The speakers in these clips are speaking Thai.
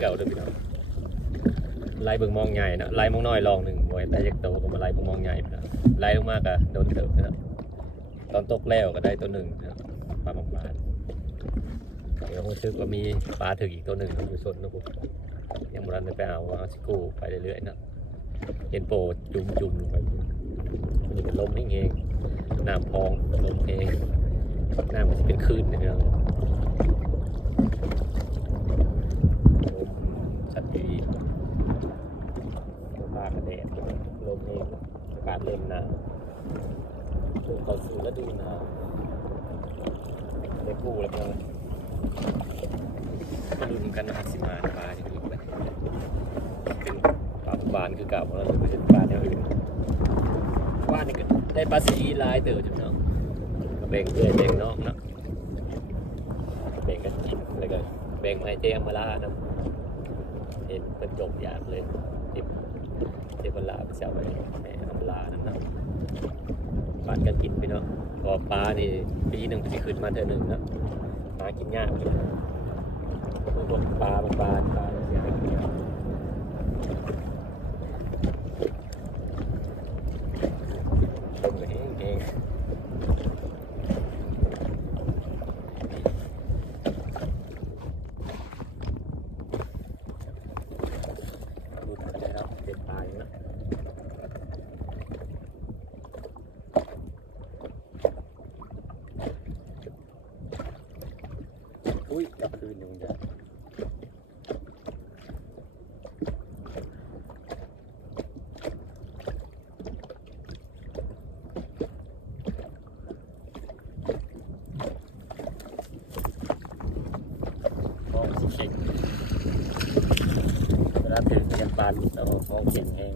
เก่าเด้อพี่น้องไล่เบิ่งมองใหญ่นะไล่มองน้อยลองหนึ่งบ่ให้ได้จักโตก็มาไล่เบิ่งมองใหญ่น้องไล่ลงมากก็โดนเติบน้องตอนตกแล้วก็ได้ตัวหนึ่งน้องปลาบางบานเดี๋ยวผมซึกว่ามีปลาถึงอีกตัวหนึ่งอยู่สนนะผมยังบ่ทันไปเอาว่าสิกู้ไปเรื่อยๆนะเห็นโปรจุ่มๆลงไปมันจะเป็นลมเองน้ำพองลมเองน้ำมันจะเป็นคลื่นนะพี่น้อง ชัดดีอากาศกระแดดลมเองอากาศเริ่มหนาวเริ่มเข้าสู่ฤดูหนาวได้กู้แล้วก็มาลุ้นกันนะครับสิมาปลาอย่างนี้ไปเป็นปลาบานคือเก่าแล้วไม่ใช่ปลาแนวอื่นว่านนี่ก็ได้ปลาสีลายเต๋อจุดเนาะก็แบ่งเพื่อนแบ่งน้องเนาะแบ่งกันกินแล้วก็แบ่งมาให้เจ๊มาลาเนะเห็นเป็นจบอยากเลย เจ็บเวลาไปเสียไปแม่อำลานั่นนะปานกันกินไปเนาะพอปลานี่ปีหนึ่งปีขึ้นมาเท่อหนึ่งนาะหากินยากเลยพวกปลาบาปลาปลาเสียชมกันเองเองดูทันใจครับเจ็บปลาอยู่นะ อุ้ยกลับคืนอยู่จ้ะมองสิ เข่งเวลาถึงเรียนปานเรามองเข่งเอง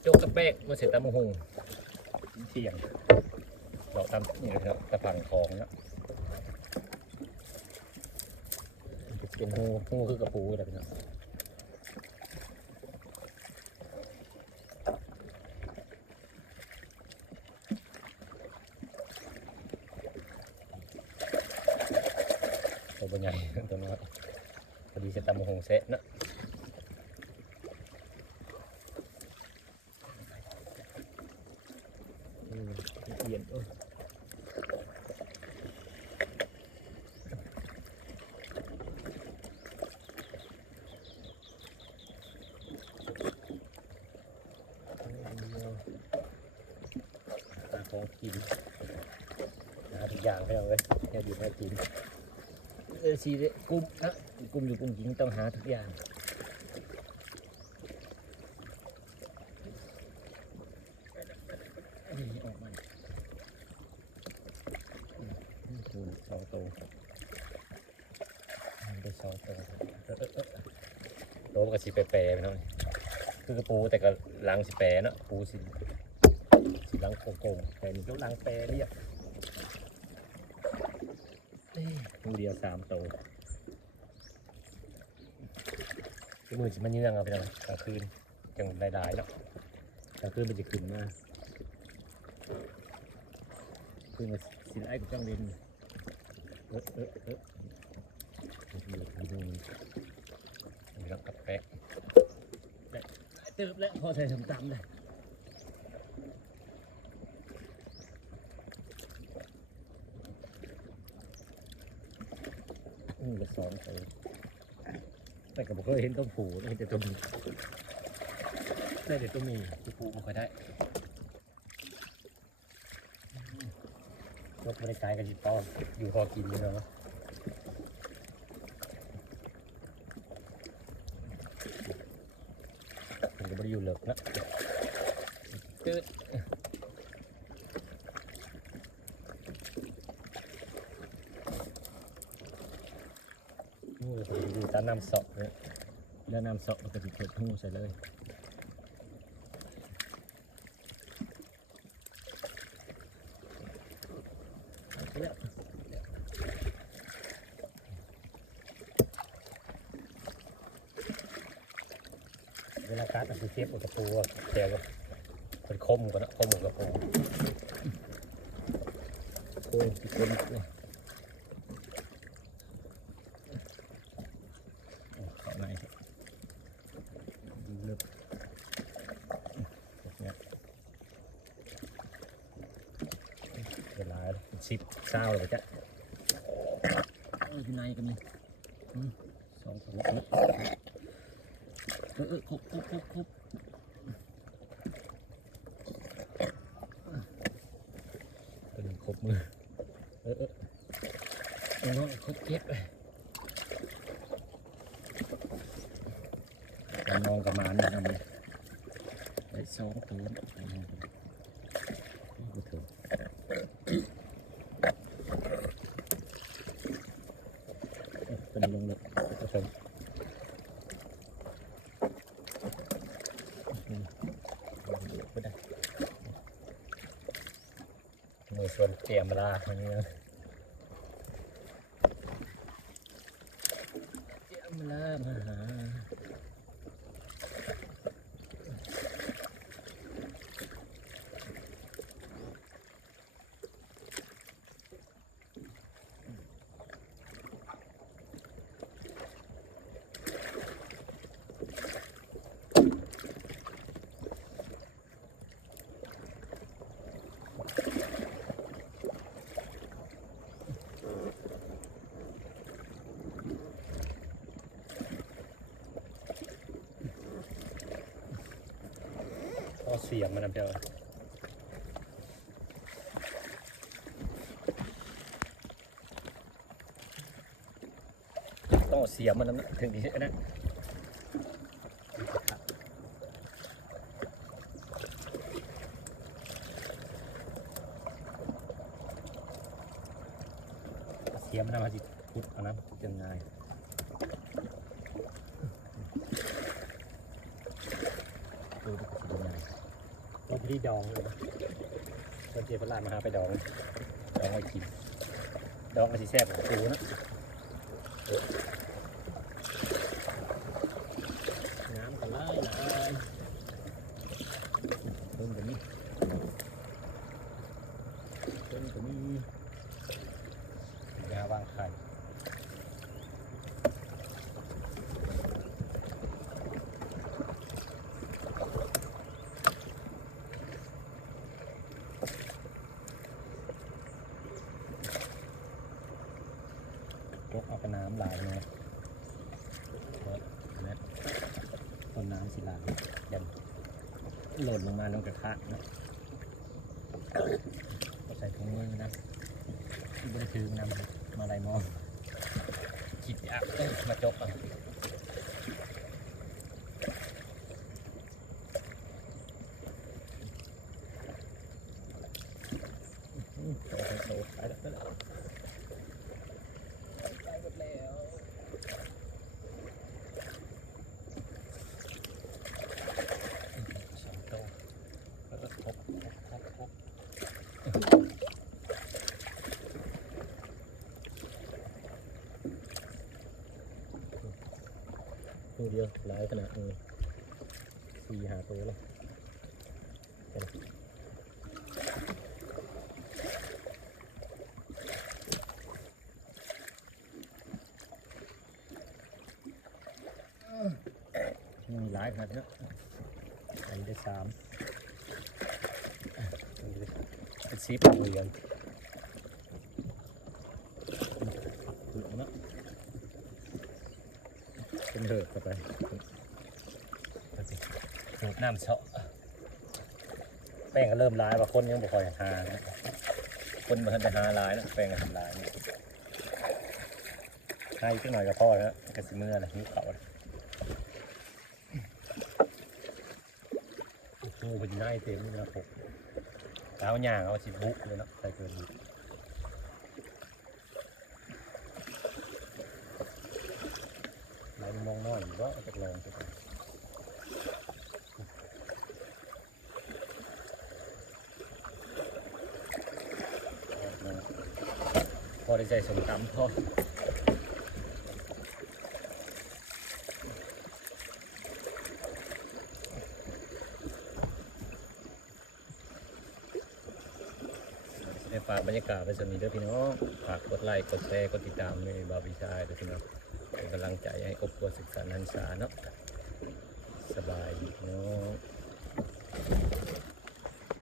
โจกกระเป๊กมาเสร็จตามหงเที่ยงเราทำนี่ครับตะพังทองเนาะเป็นหูหูคือกระปูอะไรพี่น้องตัวใหญ่ตัวน้อยพอดีเสร็จตามหงเสร็จเนาะ อืม เอียนโอ้ยหาของกินหาทุกอย่างให้เราเลยแค่อยู่แค่กินเออสีเด้กลุ่มนะกลุ่มอยู่กลุ่มหญิงต้องหาทุกอย่างนี่ออกมา คูณสอง ตัวได้สองตัวโลมันก็สิแปรๆไปหน่อยคือกระปูแต่ก็ลังสิแปรเนาะปูสิสิลังโกงๆแต่นี่ก็ลังแปรเรียบนี่มือเดียวสามตัวมือสิมันเยื่องเอาไปหน่อยกลางคืนจังหลายๆเนาะกลางคืนมันจะขึ้นมาคือมันสิไล่กับจังเล่น เออเออเออดูดูนี่ครับกับแป๊กได้เติบแล้วพอใส่ทำตามเลยอืมละสองตัวแต่ก็บอกเคยเห็นต้มผูเห็นแต่ตัวนี้ได้แต่ตัวนี้ตัวผูไม่ค่อยได้ ยกไม่ได้ใจกันจิตป้อมอยู่พอกินอยู่เนาะมันก็ไม่ได้อยู่เลิกนะตืดงูจะอยู่ตามน้ำสอบเลยแล้วน้ำสอบมันก็จะเกิดงูใส่เลยแล้วเวลา การอันเทียบอุตะปูอะแต่ว่าเป็นคมกว่านะคมกว่าปูโอ้ยคมกว่าโอ้เข้าในเล็บแบเนี้ยเวลาสิบเศร้าเลยจ้ะโอ้ยอยู่ในก็มีสองตัวเออเออครบครบครบครบเป็นครบมือ เออเออ เออครบเก็บการมองกับมานี่ทำไมได้สองตัวเป็นลงเลยผู้ชมไม่ได้มือส่วนเตรียมเวลาอันนี้นะ เวลามาหาเอาเสียมมันนะเดียวต้องเอาเสียมมันนะถึงนี้นะเสียมมันนะมาจิพุดเอานะยังไงดูดูสิยังไง พี่ดองเลยนะเพื่อนเจพลาดมาหาไปดอง ดองไว้กิน ดองไอ้ที่แซ่บของกูนะน้ำกันไล่ไล่เพิ่มตัวนี้เพิ่มตัวนี้ยาวางไข่ยกเอากระน้ำลายนะเปิดนะต้นน้ำศิลายยันหล่นลงมาลงกระทะนะใส่ถุงมือนะไม่ได้ถือนำมาลายมองคิดอยากเอ้ยมาจบอะอืมโตโตไปแล้วไปแล้ว ไปหมดแล้ว สองโตแล้วก็ครบครบครบครบตัวเดียว หลายขนาดนี้สี่หาตัวแล้วมีหลายขนาดนี้อันนี้ได้สามอันนี้ได้เป็นสีปากเหลืองเหลืองเนาะ เป็นเหิดเข้าไปสูบน้ำเฉาะแป้งก็เริ่มลายว่าคนยังบ่คอยหานะคนมาทันจะหาลายนะแป้งก็ทำลายนี่ให้อีกหน่อยก็พอแล้วกระสิเมื่อนะนิ้วเขานะโอ้โหเป็นง่ายเต็มเลยนะผมเท้าย่างเอาสิบุเลยเนาะใส่เกินบุลายันก็จะลองพอได้ใจสมตำพอฝากบรรยากาศไปสมีเด้อพี่น้อง ฝากกดไลค์ กดแชร์ กดติดตามในบาวิชายเด้อพี่น้อง กำลังใจให้ครอบครัวศึกษานันษาเนาะสบายเนาะ